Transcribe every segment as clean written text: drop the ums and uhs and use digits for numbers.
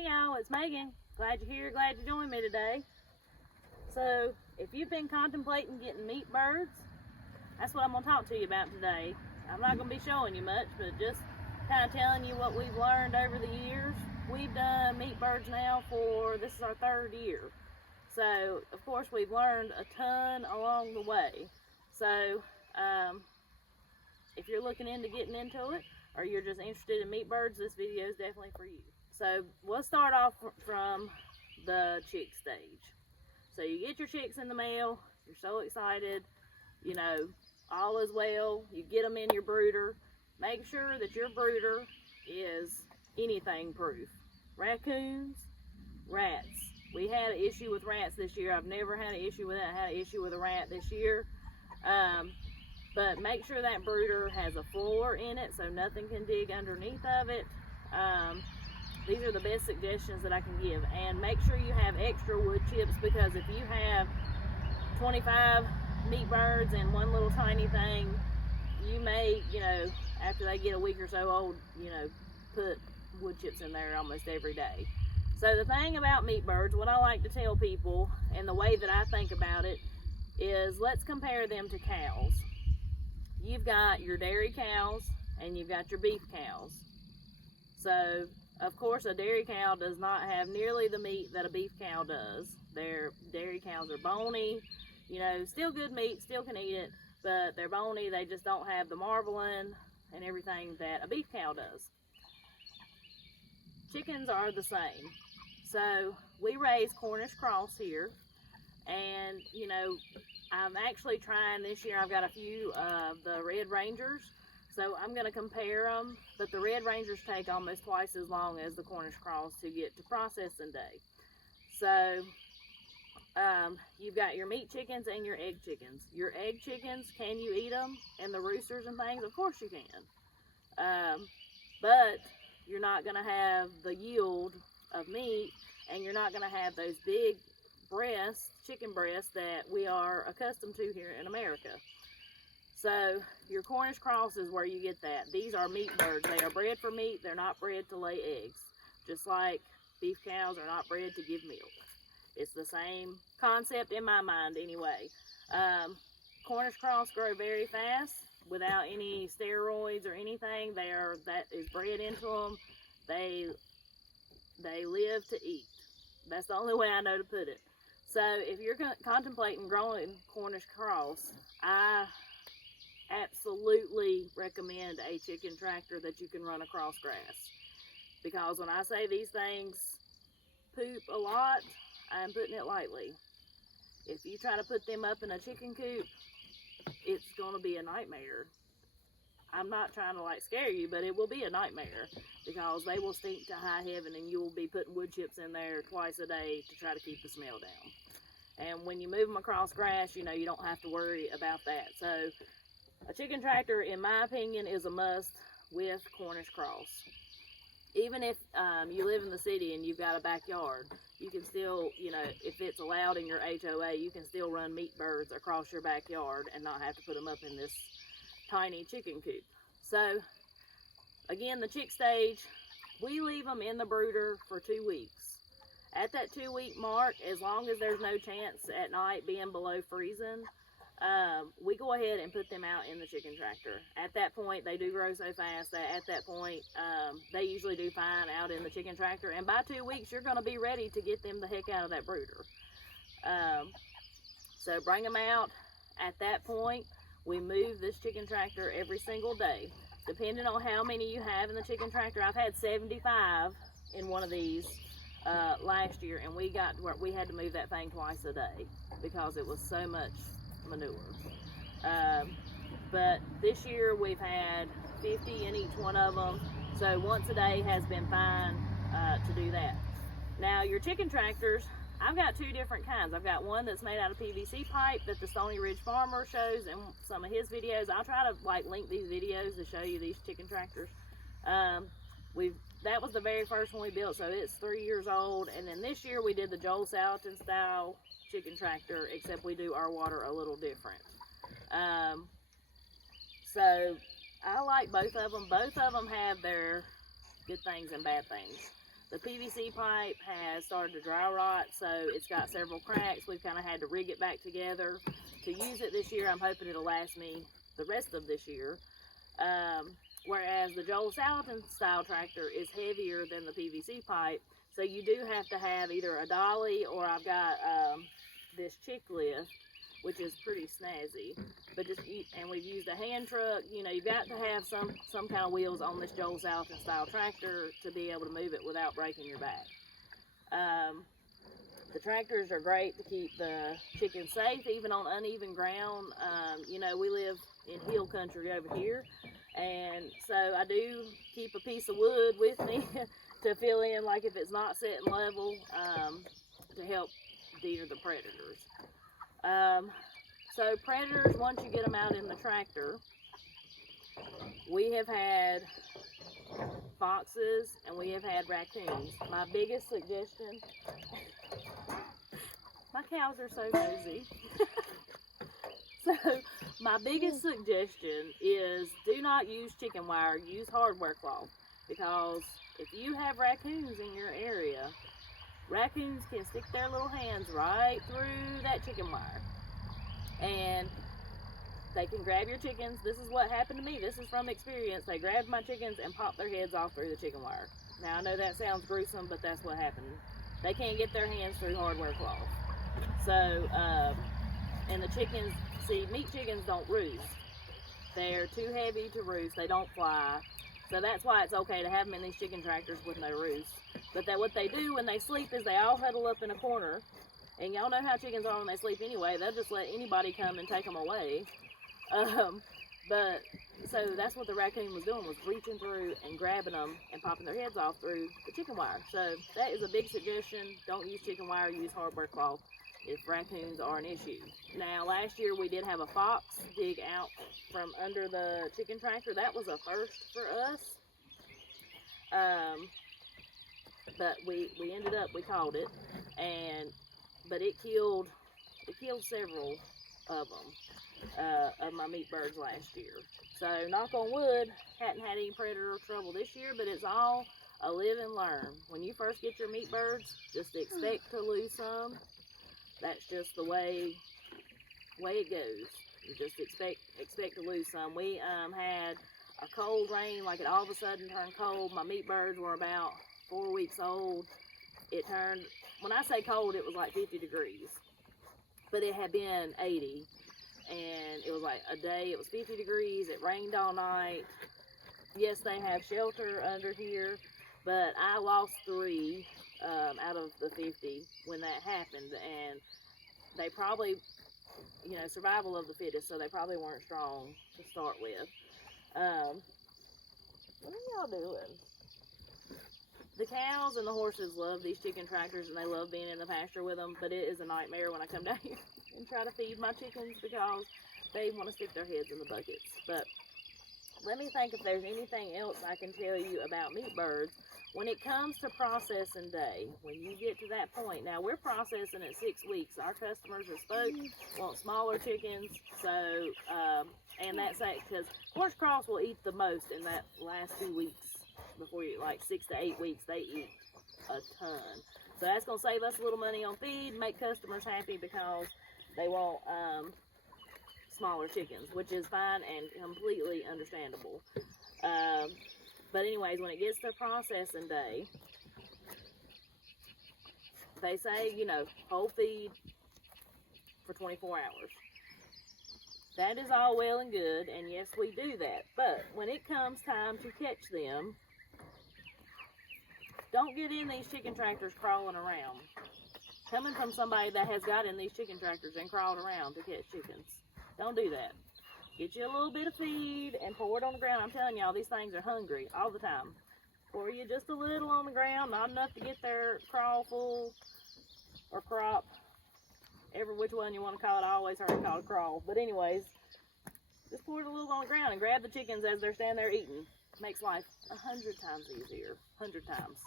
Hey y'all, it's Megan. Glad you're here, glad you joined me today. So, if you've been contemplating getting meat birds, that's what I'm going to talk to you about today. I'm not going to be showing you much, but just kind of telling you what we've learned over the years. We've done meat birds now this is our 3rd year. So, of course, we've learned a ton along the way. So, if you're looking into getting into it, or you're just interested in meat birds, this video is definitely for you. So we'll start off from the chick stage. So you get your chicks in the mail, you're so excited, you know, all is well, you get them in your brooder. Make sure that your brooder is anything proof. Raccoons, rats. We had an issue with rats this year. I've never had an issue with that. I had an issue with a rat this year. But make sure that brooder has a floor in it so nothing can dig underneath of it. These are the best suggestions that I can give. And make sure you have extra wood chips, because if you have 25 meat birds in one little tiny thing, you may, you know, after they get a week or so old, you know, put wood chips in there almost every day. So the thing about meat birds, what I like to tell people, and the way that I think about it, is let's compare them to cows. You've got your dairy cows and you've got your beef cows. So, of course, a dairy cow does not have nearly the meat that a beef cow does. Their dairy cows are bony, you know, still good meat, still can eat it, but they're bony. They just don't have the marbling and everything that a beef cow does. Chickens are the same. So, we raise Cornish cross here, and, you know, I'm actually trying this year. I've got a few of the Red Rangers, so I'm going to compare them. But the Red Rangers take almost twice as long as the Cornish cross to get to processing day. So you've got your meat chickens and your egg chickens. Your egg chickens, can you eat them? And the roosters and things? Of course you can. But you're not going to have the yield of meat, and you're not going to have those big breasts, chicken breasts, that we are accustomed to here in America. So your Cornish cross is where you get that. These are meat birds. They are bred for meat. They're not bred to lay eggs. Just like beef cows are not bred to give milk. It's the same concept in my mind anyway. Cornish cross grow very fast without any steroids or anything. That is bred into them. They live to eat. That's the only way I know to put it. So if you're contemplating growing Cornish cross, I absolutely recommend a chicken tractor that you can run across grass. Because when I say these things poop a lot, I'm putting it lightly. If you try to put them up in a chicken coop, it's going to be a nightmare. I'm not trying to scare you, but it will be a nightmare, because they will stink to high heaven, and you will be putting wood chips in there twice a day to try to keep the smell down. And when you move them across grass, you know, you don't have to worry about that. So a chicken tractor, in my opinion, is a must with Cornish cross. Even if you live in the city and you've got a backyard, you can still, you know, if it's allowed in your HOA, you can still run meat birds across your backyard and not have to put them up in this tiny chicken coop. So again, the chick stage, we leave them in the brooder for 2 weeks. At that 2-week mark, as long as there's no chance at night being below freezing, we go ahead and put them out in the chicken tractor. At that point, they do grow so fast that at that point, they usually do fine out in the chicken tractor. And by 2 weeks, you're going to be ready to get them the heck out of that brooder. So bring them out. At that point, we move this chicken tractor every single day. Depending on how many you have in the chicken tractor, I've had 75 in one of these last year, and we had to move that thing twice a day because it was so much manure. But this year we've had 50 in each one of them, so once a day has been fine to do that. Now your chicken tractors, I've got 2 different kinds. I've got one that's made out of PVC pipe that the Stony Ridge farmer shows in some of his videos. I'll try to link these videos to show you these chicken tractors. That was the very first one we built, so it's 3 years old. And then this year we did the Joel Salatin style chicken tractor, except we do our water a little different. So I like both of them. Both of them have their good things and bad things. The PVC pipe has started to dry rot, so it's got several cracks. We've kind of had to rig it back together to use it this year. I'm hoping it'll last me the rest of this year. Whereas the Joel Salatin style tractor is heavier than the PVC pipe, so you do have to have either a dolly, or I've got this chick lift, which is pretty snazzy. But and we've used a hand truck. You know, you've got to have some kind of wheels on this Joel Salatin style tractor to be able to move it without breaking your back. The tractors are great to keep the chickens safe, even on uneven ground. You know, we live in hill country over here, and so I do keep a piece of wood with me to fill in, like if it's not set and level, to help deter the predators. So predators, once you get them out in the tractor, we have had foxes and we have had raccoons. My biggest suggestion, my cows are so nosy. So my biggest suggestion is do not use chicken wire, use hardware cloth, because if you have raccoons in your area, raccoons can stick their little hands right through that chicken wire, and they can grab your chickens. This is what happened to me. This is from experience. They grabbed my chickens and popped their heads off through the chicken wire. Now, I know that sounds gruesome, but that's what happened. They can't get their hands through hardware cloth. So, and the chickens, see, meat chickens don't roost. They're too heavy to roost. They don't fly. So that's why it's okay to have them in these chicken tractors with no roost. But what they do when they sleep is they all huddle up in a corner. And y'all know how chickens are when they sleep anyway. They'll just let anybody come and take them away. But so that's what the raccoon was doing, was reaching through and grabbing them and popping their heads off through the chicken wire. So that is a big suggestion. Don't use chicken wire, use hardware cloth if raccoons are an issue. Now, last year we did have a fox dig out from under the chicken tractor. That was a first for us. But we ended up, we caught it, but it killed several of them, of my meat birds last year. So, knock on wood, hadn't had any predator trouble this year, but it's all a live and learn. When you first get your meat birds, just expect to lose some. That's just the way it goes. You just expect to lose some. We had a cold rain, like it all of a sudden turned cold. My meat birds were about 4 weeks old. It turned, when I say cold, it was like 50 degrees. But it had been 80. And it was like a day, it was 50 degrees. It rained all night. Yes, they have shelter under here. But I lost 3 out of the 50 when that happened. And they probably, you know, survival of the fittest, so they probably weren't strong to start with. What are y'all doing? The cows and the horses love these chicken tractors, and they love being in the pasture with them, but it is a nightmare when I come down here and try to feed my chickens because they want to stick their heads in the buckets. But let me think if there's anything else I can tell you about meat birds. When it comes to processing day, when you get to that point, now we're processing at 6 weeks. Our customers are want smaller chickens, so, and that's because horse cross will eat the most in that last 2 weeks. Before you, like 6 to 8 weeks, they eat a ton. So that's going to save us a little money on feed, make customers happy because they want smaller chickens, which is fine and completely understandable. But anyways, when it gets to processing day, they say, you know, whole feed for 24 hours. That is all well and good, and yes, we do that. But when it comes time to catch them, don't get in these chicken tractors crawling around. Coming from somebody that has got in these chicken tractors and crawled around to catch chickens. Don't do that. Get you a little bit of feed and pour it on the ground. I'm telling y'all, these things are hungry all the time. Pour you just a little on the ground, not enough to get their crawl full or crop. Every which one you want to call it. I always heard it called crawl. But anyways, just pour it a little on the ground and grab the chickens as they're standing there eating. Makes life 100 times easier. 100 times.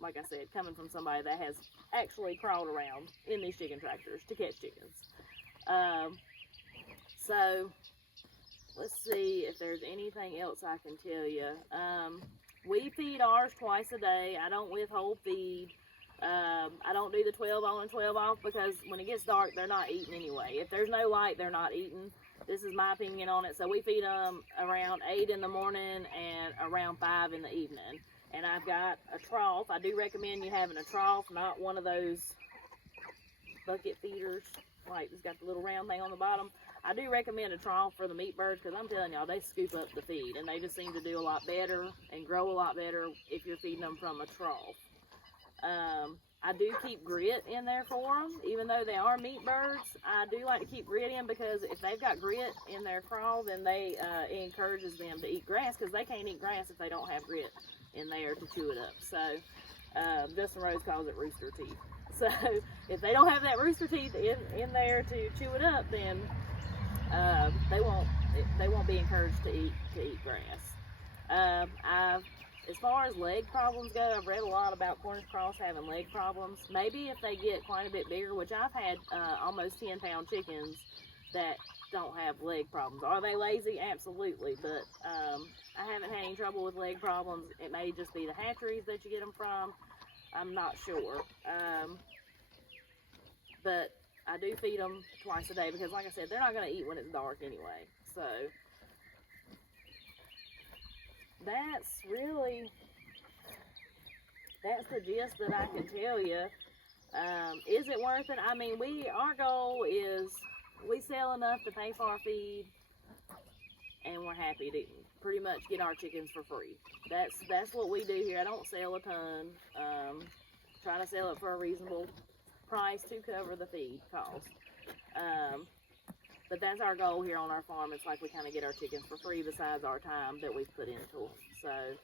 Like I said, coming from somebody that has actually crawled around in these chicken tractors to catch chickens. So, let's see if there's anything else I can tell you. we feed ours twice a day. I don't withhold feed. I don't do the 12 on and 12 off because when it gets dark, they're not eating anyway. If there's no light, they're not eating. This is my opinion on it. So we feed them around 8 in the morning and around 5 in the evening. And I've got a trough. I do recommend you having a trough, not one of those bucket feeders. Like, it's got the little round thing on the bottom. I do recommend a trough for the meat birds because I'm telling y'all, they scoop up the feed. And they just seem to do a lot better and grow a lot better if you're feeding them from a trough. I do keep grit in there for them, even though they are meat birds. I do like to keep grit in because if they've got grit in their craw, then it encourages them to eat grass because they can't eat grass if they don't have grit in there to chew it up. So Justin Rose calls it rooster teeth. So if they don't have that rooster teeth in there to chew it up, then they won't be encouraged to eat grass. As far as leg problems go, I've read a lot about Cornish cross having leg problems. Maybe if they get quite a bit bigger, which I've had almost 10-pound chickens that don't have leg problems. Are they lazy? Absolutely. But I haven't had any trouble with leg problems. It may just be the hatcheries that you get them from. I'm not sure. But I do feed them twice a day because, like I said, they're not going to eat when it's dark anyway. So that's the gist that I can tell you. Is it worth it? I mean, our goal is we sell enough to pay for our feed, and we're happy to pretty much get our chickens for free. That's what we do here. I don't sell a ton. Try to sell it for a reasonable price to cover the feed cost. But that's our goal here on our farm. It's like we kind of get our chickens for free besides our time that we've put into them. So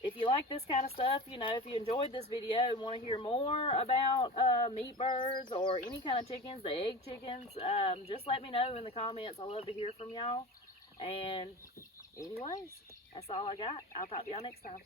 if you like this kind of stuff, if you enjoyed this video and want to hear more about meat birds or any kind of chickens, the egg chickens, just let me know in the comments. I love to hear from y'all. And anyways, that's all I got. I'll talk to y'all next time.